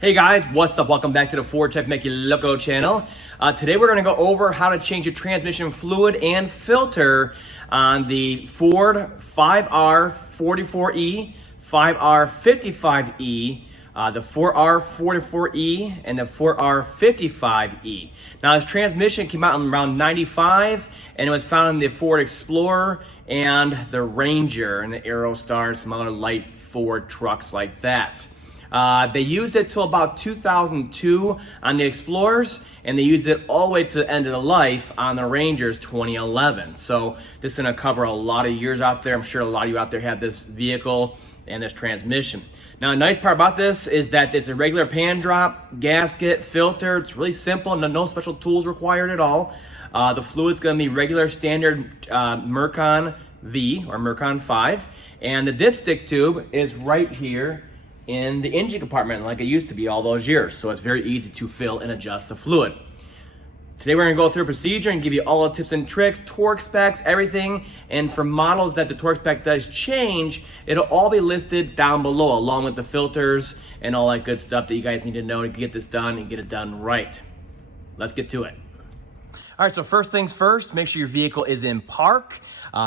Hey guys, what's up? Welcome back to the FordTechMakuloco channel. Today we're going to go over how to change the transmission fluid and filter on the Ford 5R44E, 5R55E, the 4R44E, and the 4R55E. Now this transmission came out in around 95 and it was found in the Ford Explorer and the Ranger and the Aerostar and some other light Ford trucks like that. They used it till about 2002 on the Explorers, and they used it all the way to the end of the life on the Rangers 2011. So this is going to cover a lot of years out there. I'm sure a lot of you out there have this vehicle and this transmission. Now, a nice part about this is that it's a regular pan drop, gasket, filter. It's really simple, no special tools required at all. The fluid's going to be regular standard Mercon V or Mercon 5, and the dipstick tube is right here in the engine compartment like it used to be all those years. So it's very easy to fill and adjust the fluid. Today we're going to go through a procedure and give you all the tips and tricks, torque specs, everything. And for models that the torque spec does change, it'll all be listed down below along with the filters and all that good stuff that you guys need to know to get this done and get it done right. Let's get to it. All right, so first things first, make sure your vehicle is in park.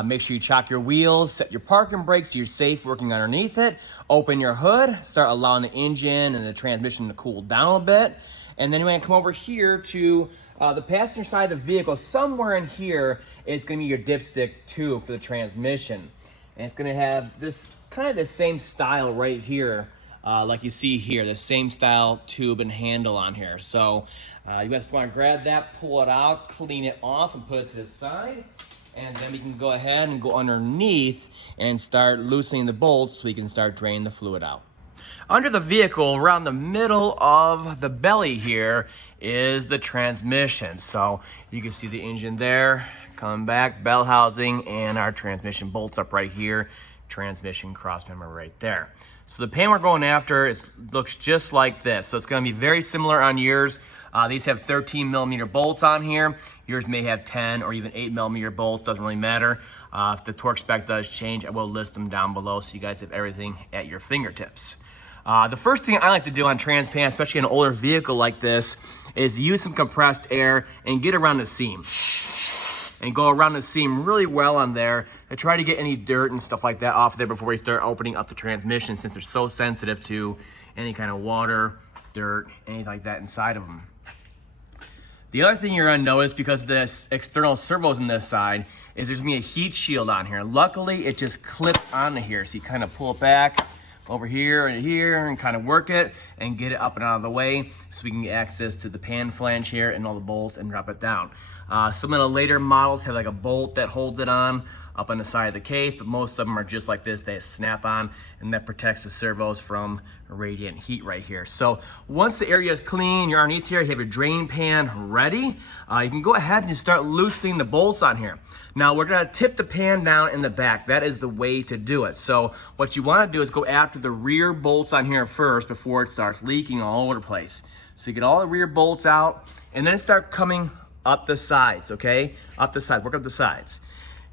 Make sure you chock your wheels, set your parking brakes so you're safe working underneath it. Open your hood, start allowing the engine and the transmission to cool down a bit. And then you want to come over here to the passenger side of the vehicle. Somewhere in here is going to be your dipstick tube for the transmission. And it's going to have this kind of the same style right here. Like you see here, the same style tube and handle on here. So you guys want to grab that, pull it out, clean it off, and put it to the side. And then we can go ahead and go underneath and start loosening the bolts so we can start draining the fluid out. Under the vehicle, around the middle of the belly here, is the transmission. So you can see the engine there, coming back, bell housing, and our transmission bolts up right here, transmission cross member right there. So the pan we're going after looks just like this. So it's going to be very similar on yours. These have 13 millimeter bolts on here. Yours may have 10 or even 8 millimeter bolts, doesn't really matter. If the torque spec does change, I will list them down below so you guys have everything at your fingertips. The first thing I like to do on trans pan, especially in an older vehicle like this, is use some compressed air and get around the seam. And go around the seam really well on there to try to get any dirt and stuff like that off there before we start opening up the transmission, since they're so sensitive to any kind of water, dirt, anything like that inside of them. The other thing you're gonna notice, because of this external servos on this side, is there's gonna be a heat shield on here. Luckily, it just clipped onto here. So you kind of pull it back over here and kind of work it and get it up and out of the way so we can get access to the pan flange here and all the bolts and drop it down. Some of the later models have like a bolt that holds it on up on the side of the case, but most of them are just like this. They snap on, and that protects the servos from radiant heat right here. So once the area is clean, you're underneath here, you have your drain pan ready. You can go ahead and just start loosening the bolts on here. Now we're gonna tip the pan down in the back. That is the way to do it. So what you wanna do is go after the rear bolts on here first before it starts leaking all over the place. So you get all the rear bolts out and then start coming up the sides, okay? Up the sides, work up the sides.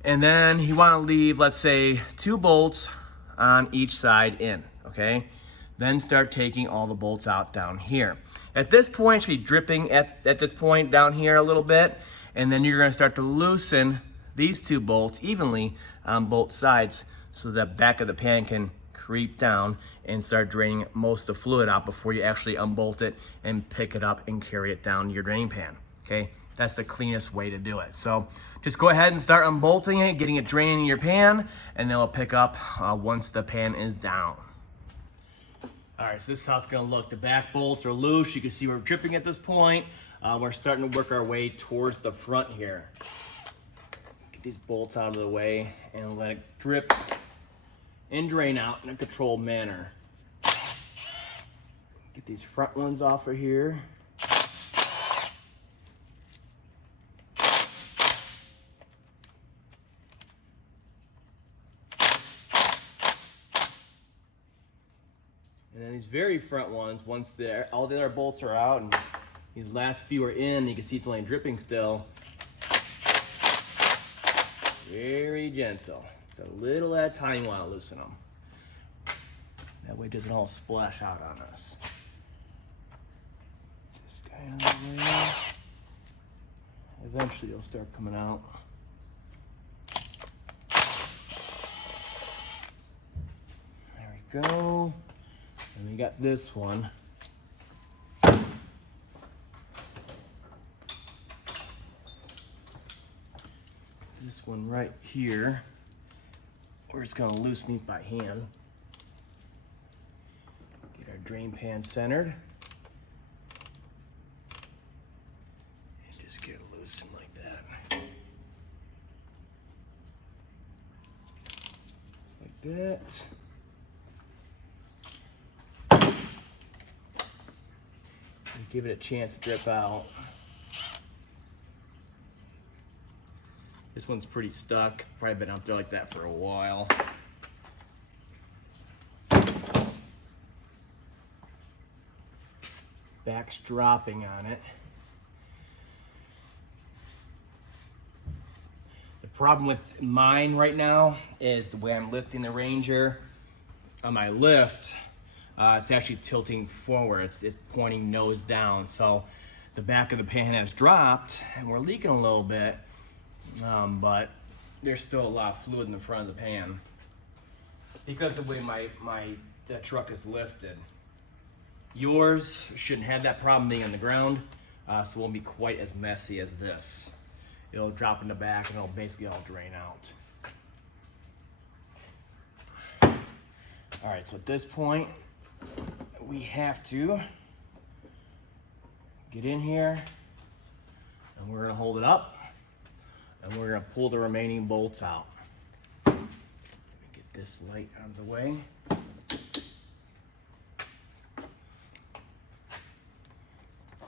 And then you want to leave, let's say, 2 bolts on each side in, okay? Then start taking all the bolts out down here. At this point, it should be dripping at this point down here a little bit, and then you're going to start to loosen these 2 bolts evenly on both sides so the back of the pan can creep down and start draining most of the fluid out before you actually unbolt it and pick it up and carry it down your drain pan, okay? That's the cleanest way to do it. So just go ahead and start unbolting it, getting it draining in your pan, and then it'll pick up once the pan is down. All right, so this is how it's gonna look. The back bolts are loose. You can see we're dripping at this point. We're starting to work our way towards the front here. Get these bolts out of the way and let it drip and drain out in a controlled manner. Get these front ones off of here. And then these very front ones, once all the other bolts are out and these last few are in, you can see it's only dripping still. Very gentle. It's a little at a time you want to loosen them. That way it doesn't all splash out on us. And eventually it'll start coming out. There we go. And we got this one. This one right here. We're just gonna loosen these by hand. Get our drain pan centered. And just get it loosened like that. Just like that. And give it a chance to drip out. This one's pretty stuck. Probably been out there like that for a while. Back's dropping on it. The problem with mine right now is the way I'm lifting the Ranger. On my lift, it's actually tilting forward. It's pointing nose down. So the back of the pan has dropped and we're leaking a little bit. But there's still a lot of fluid in the front of the pan because of the way the truck is lifted. Yours shouldn't have that problem being on the ground, so it won't be quite as messy as this. It'll drop in the back and it'll basically all drain out. All right, so at this point, we have to get in here and we're gonna hold it up. And we're gonna pull the remaining bolts out. Let me get this light out of the way.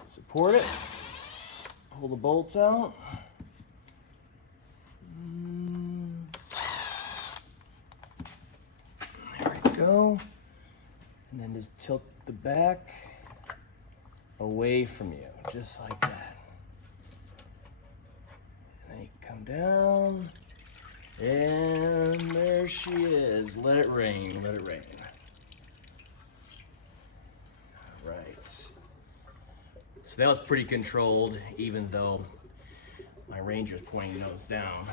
Support it. Pull the bolts out. There we go. And then just tilt the back away from you, just like that. Come down, and there she is. Let it rain, let it rain. All right. So that was pretty controlled, even though my Ranger's pointing nose down.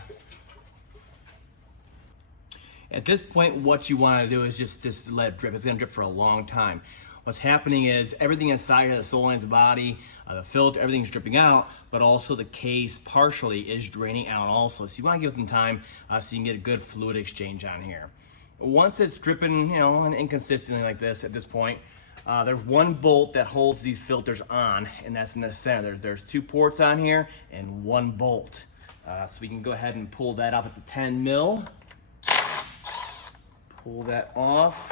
At this point, what you want to do is just let it drip. It's going to drip for a long time. What's happening is everything inside of the Soline's body, the filter, everything's dripping out, but also the case partially is draining out also. So you want to give it some time so you can get a good fluid exchange on here. Once it's dripping, and inconsistently like this at this point, there's one bolt that holds these filters on, and that's in the center. There's 2 ports on here and 1 bolt. So we can go ahead and pull that off. It's a 10 mil. Pull that off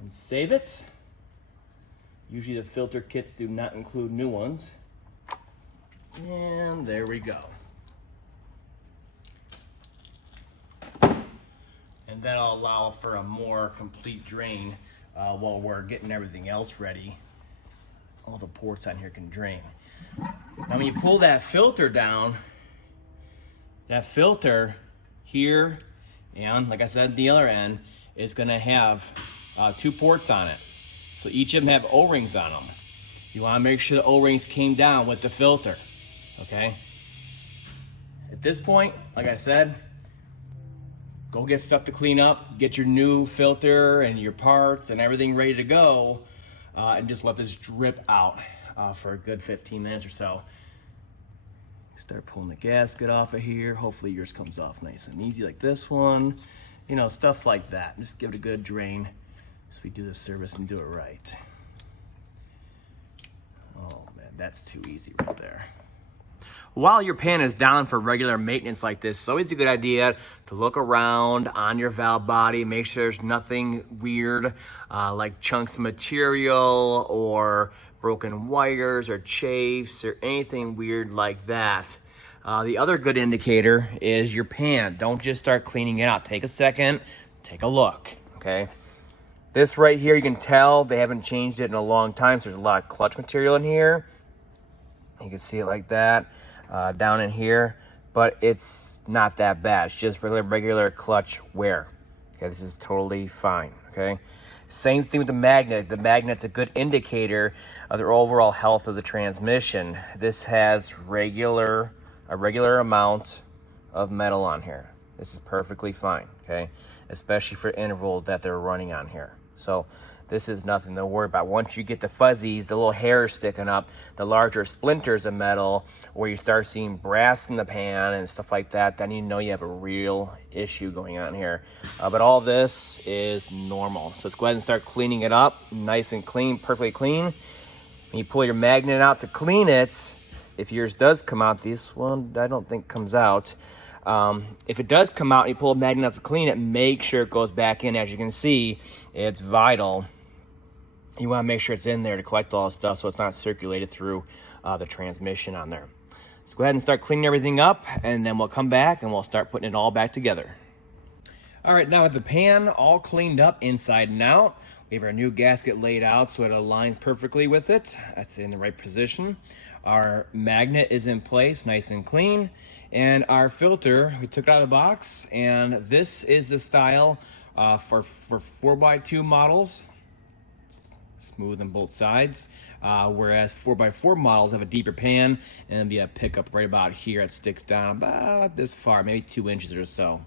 and save it. Usually the filter kits do not include new ones. And there we go. And that'll allow for a more complete drain while we're getting everything else ready. All the ports on here can drain. Now when you pull that filter down, that filter here, and like I said at the other end, is gonna have 2 ports on it. So each of them have O-rings on them. You wanna make sure the O-rings came down with the filter, okay? At this point, like I said, go get stuff to clean up, get your new filter and your parts and everything ready to go, and just let this drip out for a good 15 minutes or so. Start pulling the gasket off of here. Hopefully yours comes off nice and easy like this one. Stuff like that. Just give it a good drain so we do the service and do it right. Oh man, that's too easy right there. While your pan is down for regular maintenance like this, it's always a good idea to look around on your valve body, make sure there's nothing weird like chunks of material or broken wires or chafes or anything weird like that. The other good indicator is your pan. Don't just start cleaning it out. Take a second, take a look, okay? This right here, you can tell they haven't changed it in a long time, so there's a lot of clutch material in here. You can see it like that down in here, but it's not that bad. It's just regular clutch wear. Okay, this is totally fine, okay? Same thing with the magnet. The magnet's a good indicator of the overall health of the transmission. This has a regular amount of metal on here. This is perfectly fine, okay? Especially for interval that they're running on here. So this is nothing to worry about. Once you get the fuzzies, the little hairs sticking up, the larger splinters of metal, where you start seeing brass in the pan and stuff like that, then you know you have a real issue going on here. But all this is normal. So let's go ahead and start cleaning it up. Nice and clean, perfectly clean. When you pull your magnet out to clean it, if yours does come out, this one I don't think comes out. If it does come out and you pull a magnet out to clean it, make sure it goes back in. As you can see, it's vital. You want to make sure it's in there to collect all the stuff so it's not circulated through the transmission on there. Let's go ahead and start cleaning everything up, and then we'll come back and we'll start putting it all back together. All right, now with the pan all cleaned up inside and out, we have our new gasket laid out so it aligns perfectly with it. That's in the right position. Our magnet is in place, nice and clean. And our filter, we took it out of the box, and this is the style for 4x2 models. Smooth on both sides, whereas 4x4 models have a deeper pan and it'll be a pickup right about here. It sticks down about this far, maybe 2 inches or so.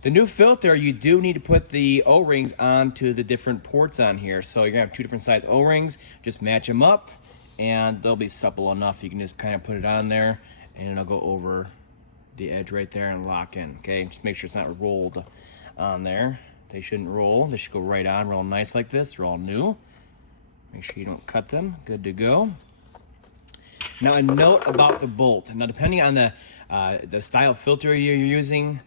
The new filter, you do need to put the O-rings onto the different ports on here. So you're gonna have 2 different size O-rings, just match them up and they'll be supple enough. You can just kind of put it on there and it'll go over the edge right there and lock in, okay? Just make sure it's not rolled on there. They shouldn't roll, they should go right on real nice like this. They're all new. Make sure you don't cut them. Good to go. Now a note about the bolt. Now depending on the style filter you're using,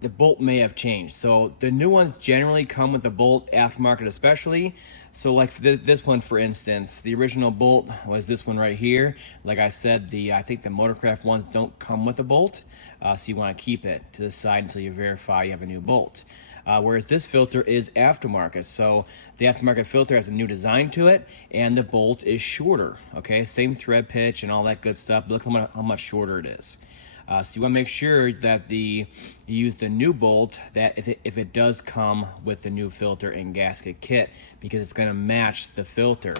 the bolt may have changed. So the new ones generally come with the bolt, aftermarket especially. So like for this one, for instance, the original bolt was this one right here. Like I said, I think the Motorcraft ones don't come with a bolt, so you want to keep it to the side until you verify you have a new bolt. Whereas this filter is aftermarket, so the aftermarket filter has a new design to it, and the bolt is shorter. Okay, same thread pitch and all that good stuff. But look how much shorter it is. So you want to make sure that you use the new bolt, that if it does come with the new filter and gasket kit, because it's going to match the filter.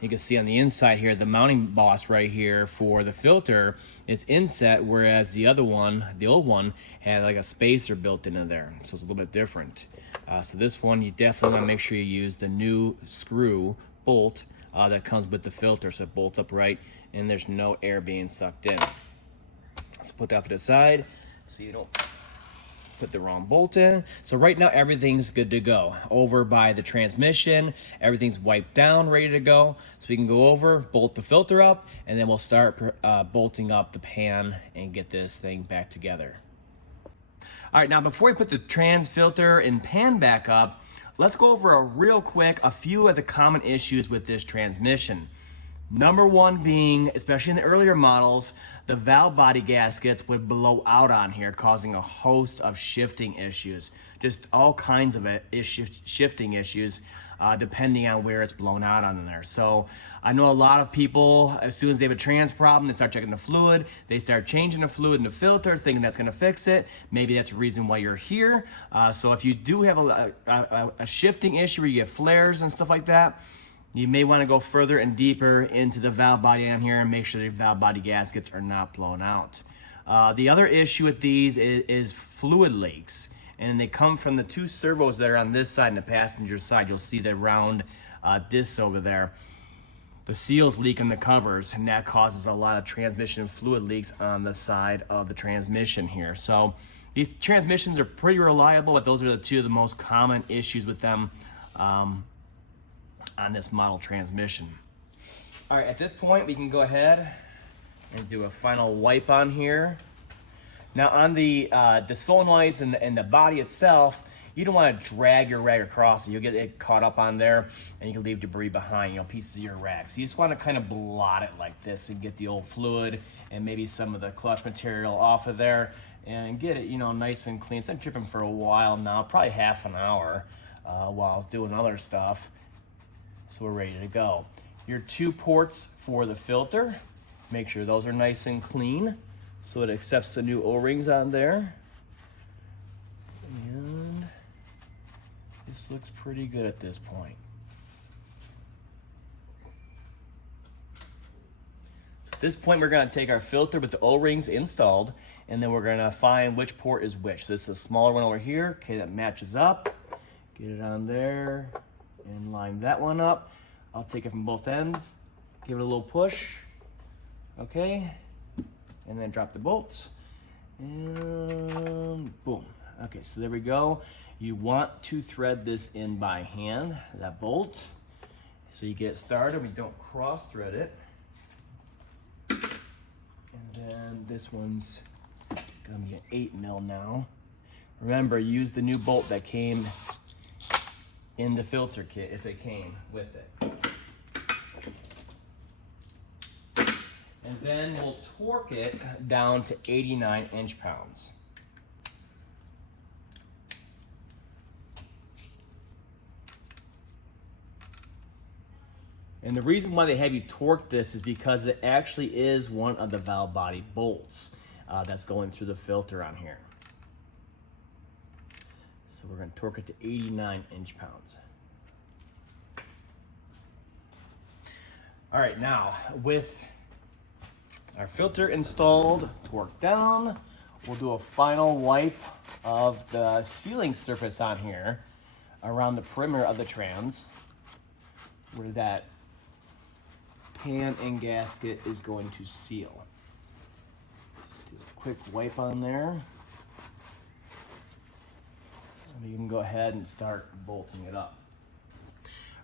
You can see on the inside here, the mounting boss right here for the filter is inset, whereas the other one, the old one, had like a spacer built into there, so it's a little bit different. So this one, you definitely want to make sure you use the new screw bolt that comes with the filter, so it bolts up right and there's no air being sucked in. So put that to the side so you don't put the wrong bolt in. So right now everything's good to go. Over by the transmission, everything's wiped down, ready to go. So we can go over, bolt the filter up, and then we'll start bolting up the pan and get this thing back together. All right, now before we put the trans filter and pan back up, let's go over a few of the common issues with this transmission. Number one being, especially in the earlier models, the valve body gaskets would blow out on here, causing a host of shifting issues. Just all kinds of shifting issues, depending on where it's blown out on there. So I know a lot of people, as soon as they have a trans problem, they start checking the fluid, they start changing the fluid in the filter, thinking that's gonna fix it. Maybe that's the reason why you're here. So if you do have a shifting issue where you get flares and stuff like that, you may want to go further and deeper into the valve body on here and make sure the valve body gaskets are not blown out. The other issue with these is fluid leaks, and they come from the 2 servos that are on this side and the passenger side. You'll see the round discs over there. The seals leak in the covers, and that causes a lot of transmission fluid leaks on the side of the transmission here. So these transmissions are pretty reliable, but those are the 2 of the most common issues with them on this model transmission. All right, at this point we can go ahead and do a final wipe on here. Now on the solenoids and the body itself, you don't want to drag your rag across it. You'll get it caught up on there and you can leave debris behind, pieces of your rag. So you just want to kind of blot it like this and get the old fluid and maybe some of the clutch material off of there and get it, nice and clean. It's been dripping for a while now, probably half an hour while I was doing other stuff. So we're ready to go. Your 2 ports for the filter, make sure those are nice and clean so it accepts the new O-rings on there. And This looks pretty good at this point. So at this point, we're going to take our filter with the O-rings installed, and then we're going to find which port is which. So this is a smaller one over here. Okay, that matches up. Get it on there and line that one up. I'll take it from both ends, give it a little push. Okay, and then drop the bolts. And boom. Okay, so there we go. You want to thread this in by hand, that bolt. So you get started, we don't cross thread it. And then this one's gonna be an 8mm now. Remember, use the new bolt that came in the filter kit, if it came with it. And then we'll torque it down to 89 inch-pounds. And the reason why they have you torque this is because it actually is one of the valve body bolts that's going through the filter on here. So we're going to torque it to 89 inch-pounds. All right, now with our filter installed, torque down, we'll do a final wipe of the sealing surface on here around the perimeter of the trans, where that pan and gasket is going to seal. Just do a quick wipe on there. And you can go ahead and start bolting it up.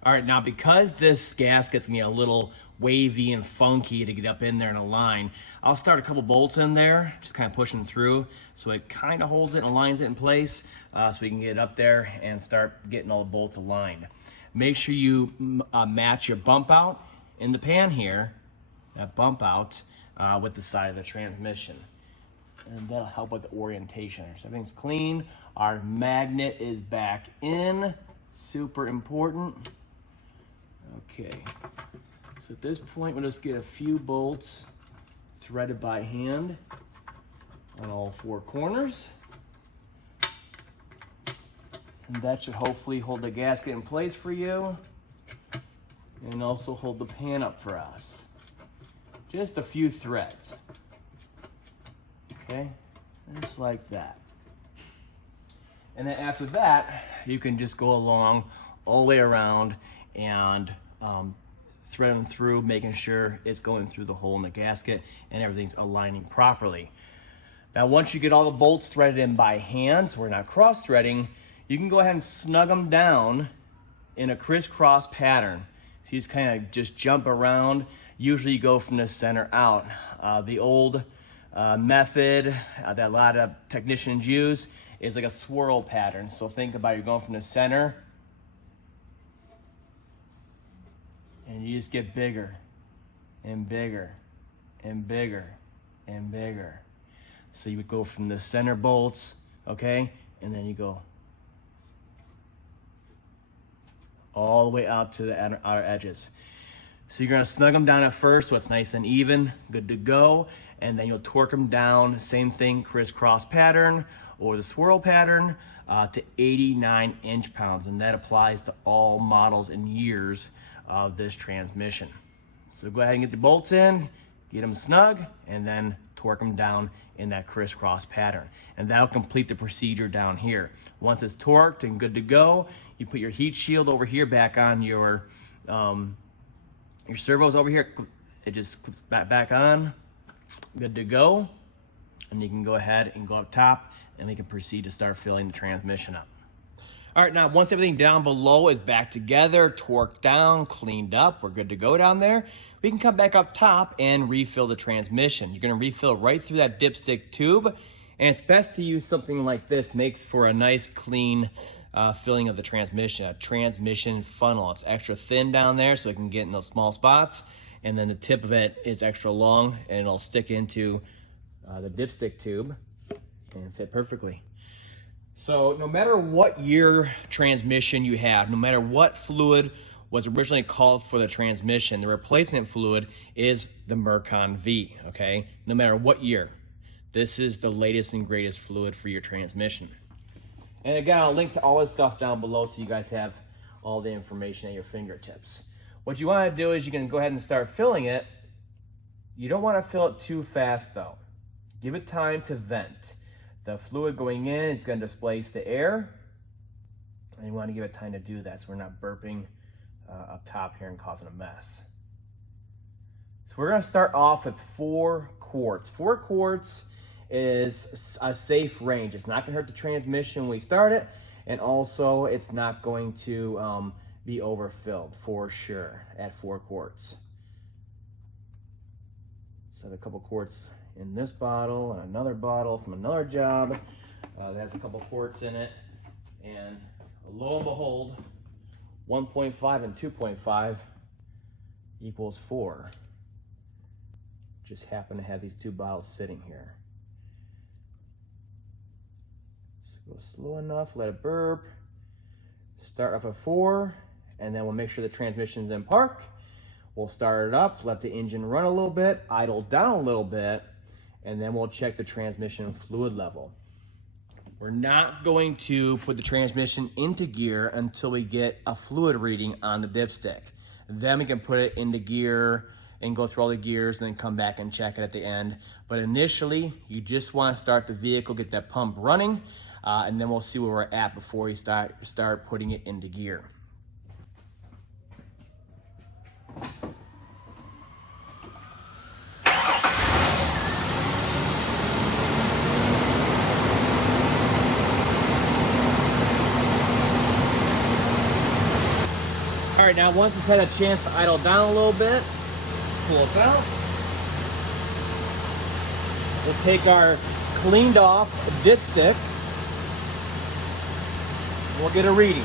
All right, now because this gasket's gonna be a little wavy and funky to get up in there in a line, I'll start a couple bolts in there, just kind of pushing through so it kind of holds it and aligns it in place so we can get it up there and start getting all the bolts aligned. Make sure you match your bump out in the pan here, that bump out with the side of the transmission. And that'll help with the orientation. So everything's clean. Our magnet is back in, super important. Okay, so at this point, we'll just get a few bolts threaded by hand on all four corners. And that should hopefully hold the gasket in place for you and also hold the pan up for us. Just a few threads. Okay, just like that. And then after that, you can just go along all the way around and thread them through, making sure it's going through the hole in the gasket and everything's aligning properly. Now, once you get all the bolts threaded in by hand, so we're not cross-threading, you can go ahead and snug them down in a crisscross pattern. So you just kind of just jump around. Usually you go from the center out. The old method that a lot of technicians use is like a swirl pattern. So think about you're going from the center and you just get bigger and bigger and bigger and bigger. So you would go from the center bolts, okay? And then you go all the way out to the outer edges. So you're gonna snug them down at first so it's nice and even, good to go. And then you'll torque them down, same thing, crisscross pattern or the swirl pattern to 89 inch-pounds. And that applies to all models and years of this transmission. So go ahead and get the bolts in, get them snug, and then torque them down in that crisscross pattern. And that'll complete the procedure down here. Once it's torqued and good to go, you put your heat shield over here back on your servos over here. It just clips back on, good to go. And you can go ahead and go up top and we can proceed to start filling the transmission up. All right, now once everything down below is back together, torqued down, cleaned up, we're good to go down there, we can come back up top and refill the transmission. You're gonna refill right through that dipstick tube, and it's best to use something like this, makes for a nice clean filling of the transmission, a transmission funnel. It's extra thin down there so it can get in those small spots, and then the tip of it is extra long and it'll stick into the dipstick tube and fit perfectly. So no matter what year transmission you have, no matter what fluid was originally called for the transmission, the replacement fluid is the Mercon V, okay? No matter what year, this is the latest and greatest fluid for your transmission. And again, I'll link to all this stuff down below so you guys have all the information at your fingertips. What you want to do is you can go ahead and start filling it. You don't want to fill it too fast though. Give it time to vent. The fluid going in is going to displace the air, and you want to give it time to do that so we're not burping up top here and causing a mess. So we're going to start off with 4 quarts. 4 quarts is a safe range. It's not going to hurt the transmission when we start it, and also it's not going to be overfilled for sure at 4 quarts. So a couple quarts in this bottle and another bottle from another job that has a couple quarts in it, and lo and behold, 1.5 and 2.5 equals 4. Just happen to have these 2 bottles sitting here. Just go slow enough, let it burp, start off at 4, and then we'll make sure the transmission's in park. We'll start it up, let the engine run a little bit, idle down a little bit, and then we'll check the transmission fluid level. We're not going to put the transmission into gear until we get a fluid reading on the dipstick. Then we can put it into gear and go through all the gears and then come back and check it at the end. But initially, you just want to start the vehicle, get that pump running, and then we'll see where we're at before we start putting it into gear. All right, now once it's had a chance to idle down a little bit, pull us out. We'll take our cleaned off dipstick, and we'll get a reading.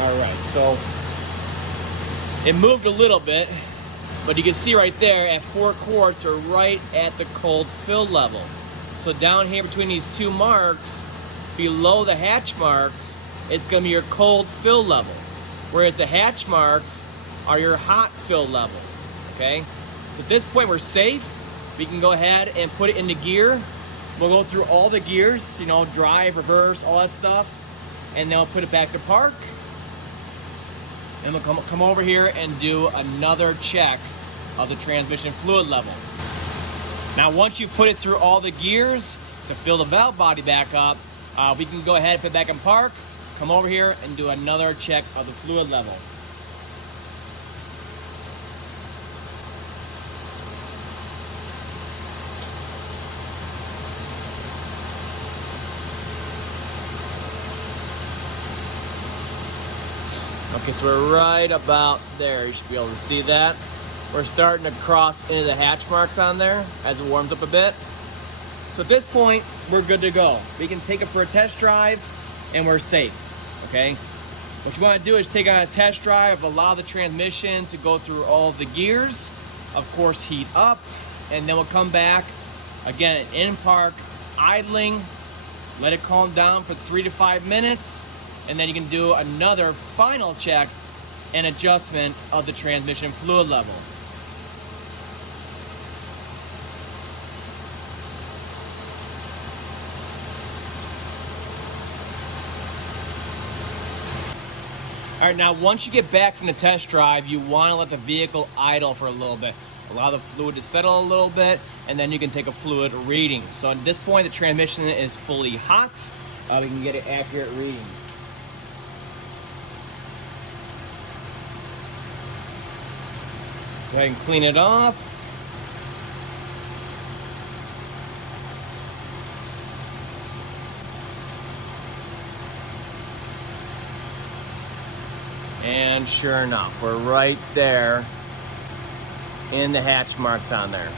All right, so it moved a little bit, but you can see right there at 4 quarts are right at the cold fill level. So down here between these 2 marks, below the hatch marks, it's going to be your cold fill level, whereas the hatch marks are your hot fill level. Okay, so at this point we're safe. We can go ahead and put it into gear. We'll go through all the gears, you know, drive, reverse, all that stuff, and then we'll put it back to park. And we'll come over here and do another check of the transmission fluid level. Now, once you put it through all the gears to fill the valve body back up, we can go ahead and put it back in park, come over here and do another check of the fluid level. Okay, so we're right about there. You should be able to see that. We're starting to cross into the hatch marks on there as it warms up a bit. So at this point, we're good to go. We can take it for a test drive and we're safe, okay? What you want to do is take on a test drive, allow the transmission to go through all of the gears, of course heat up, and then we'll come back, again, in park, idling, let it calm down for 3 to 5 minutes, and then you can do another final check and adjustment of the transmission fluid level. All right, now once you get back from the test drive, you want to let the vehicle idle for a little bit. Allow the fluid to settle a little bit, and then you can take a fluid reading. So at this point, the transmission is fully hot. We can get an accurate reading. Go ahead and clean it off. And sure enough, we're right there in the hatch marks on there.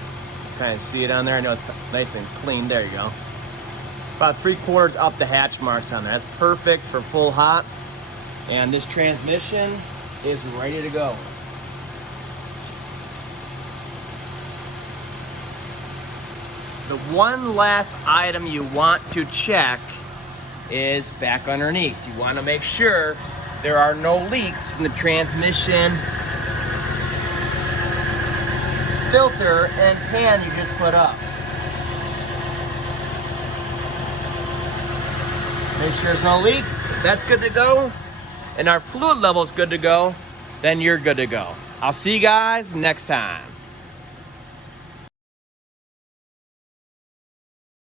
Kind of see it on there. I know it's nice and clean. There you go. About 3/4 up the hatch marks on there. That's perfect for full hot. And this transmission is ready to go. The one last item you want to check is back underneath. You want to make sure there are no leaks from the transmission filter and pan you just put up. Make sure there's no leaks. If that's good to go and our fluid level is good to go, then you're good to go. I'll see you guys next time.